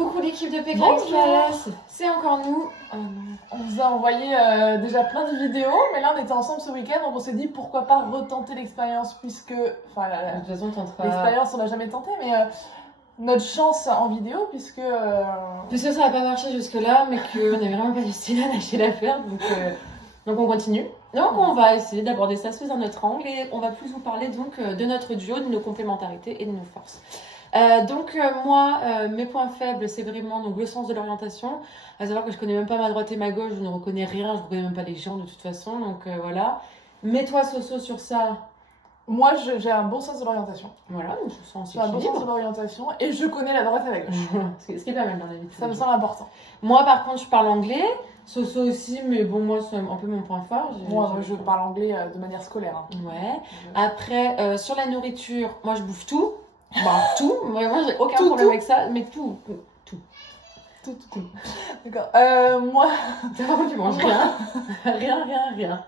Coucou l'équipe de PK Bonjour. Express, c'est encore nous. On vous a envoyé déjà plein de vidéos, mais là on était ensemble ce week-end, donc on s'est dit pourquoi pas retenter l'expérience, puisque... Enfin, De toute façon, on tentera. l'expérience on l'a jamais tenté, mais notre chance en vidéo, puisque... Puisque ça n'a pas marché jusque-là, mais qu'on n'avait vraiment pas décidé à lâcher l'affaire, donc on continue. Donc on va essayer d'aborder ça sous un autre angle et on va plus vous parler donc de notre duo, de nos complémentarités et de nos forces. Moi, mes points faibles, c'est vraiment donc, le sens de l'orientation. À savoir que je connais même pas ma droite et ma gauche, je ne reconnais rien, je ne reconnais même pas les gens de toute façon, donc voilà. Mets-toi Soso sur ça. Moi j'ai un bon sens de l'orientation. Voilà, donc je sens J'ai un bon sens de l'orientation et je connais la droite et la gauche. Ce qui est pas mal dans la vie. Ça me semble important. Moi, par contre, je parle anglais. Soso aussi, mais bon, moi, c'est un peu mon point fort. Moi, je parle anglais de manière scolaire. Hein. Ouais. Après, sur la nourriture, moi, je bouffe tout. Bah, tout. Vraiment, j'ai aucun Tout, problème tout. avec ça. Mais tout. Tout. D'accord. Moi... Par contre, tu manges rien. Rien.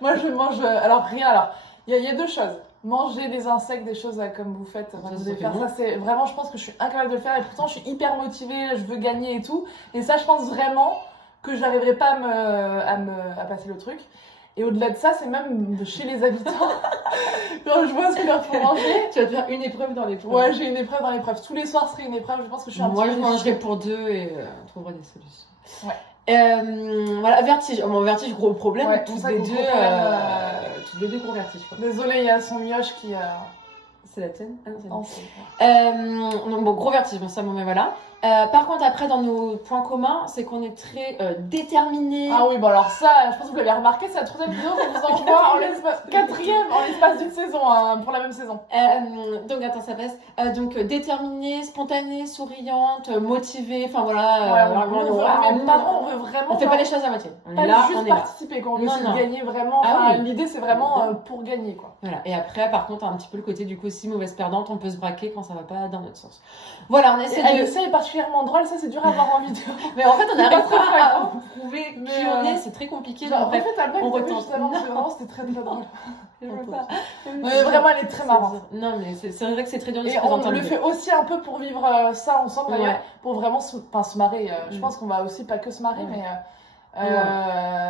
Moi, je mange... Alors, rien. Alors, il y a deux choses. Manger des insectes, des choses comme vous faites. Enfin, vous devez faire ça, c'est vraiment... Je pense que je suis incapable de le faire. Et pourtant, je suis hyper motivée. Je veux gagner et tout. Et ça, je pense vraiment que je n'arriverai pas à passer le truc. Et au-delà de ça, c'est même chez les habitants. Quand je vois ce qu'il leur faut manger... Tu vas te faire une épreuve dans l'épreuve. Ouais, j'ai une épreuve dans l'épreuve. Tous les soirs serait une épreuve. Je pense que je suis un Moi, petit je peu mangerai pour deux et on trouvera des solutions. Ouais. Voilà, vertige. Oh, mon vertige, gros problème. Ouais, Toutes ça, les gros deux, problème, toutes les deux gros vertige. Quoi. Désolée, il y a son mioche qui... C'est la tienne? Ah, non, Non, c'est c'est... donc bon, gros vertige, bon ça, bon mais voilà. Par contre, après, dans nos points communs, c'est qu'on est très déterminés. Ah oui, bon alors ça, je pense que vous l'avez remarqué, c'est la troisième vidéo qu'on vous envoie en l'espace... Quatrième en l'espace d'une saison, hein, pour la même saison. Donc attends, ça passe. Donc déterminée, spontanée, souriante, motivée, enfin voilà. Mais par contre, on veut vraiment... On fait pas les choses à moitié. On Pas est là, juste on est là. participer, quand on veut Non, essayer non. de gagner vraiment. Ah Enfin, oui. l'idée, c'est vraiment pour gagner, quoi. Voilà. Et après, par contre, un petit peu le côté du coup, si mauvaise perdante, on peut se braquer quand ça va pas dans notre sens. Voilà, on essaie de... Ça est particulièrement drôle, ça c'est dur à voir en vidéo. Mais en fait, on n'arrive très pas à fréquent. prouver qui Mais, on est, c'est très compliqué. Genre, Donc, en bref, fait, ta blague on que t'as fait retente. juste avant, Non. c'est vraiment, c'était très drôle. je veux pas. Mais vraiment, elle est très marrante. Non, mais c'est vrai que c'est très dur de se Et on présenter en le vidéo. fait aussi un peu pour vivre ça ensemble, d'ailleurs, Ouais. pour vraiment se marrer. Je pense qu'on va aussi pas que se marrer, Ouais. mais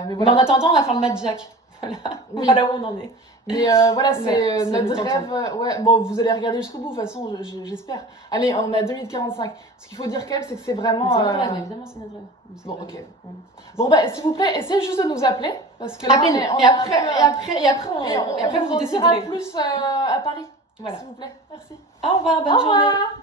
Mais voilà. en attendant, on va faire le Mad Jack. Voilà. Oui. Voilà où on en est. Mais voilà, c'est Ouais, c'est notre le temps. rêve. Ouais, bon, vous allez regarder jusqu'au bout, de toute façon, j'espère. Allez, on est à 2045. Ce qu'il faut dire quand même, c'est que c'est vraiment. C'est notre rêve, évidemment, c'est notre rêve. Bon, C'est ok. notre rêve. Bon, bah, s'il vous plaît, essayez juste de nous appeler. Parce que là, Appelez-nous. on Et est après, un peu, et après, on vous vous en dira déciderez. plus à Paris. Voilà. S'il vous plaît. Merci. Au revoir, bonne Au journée. revoir.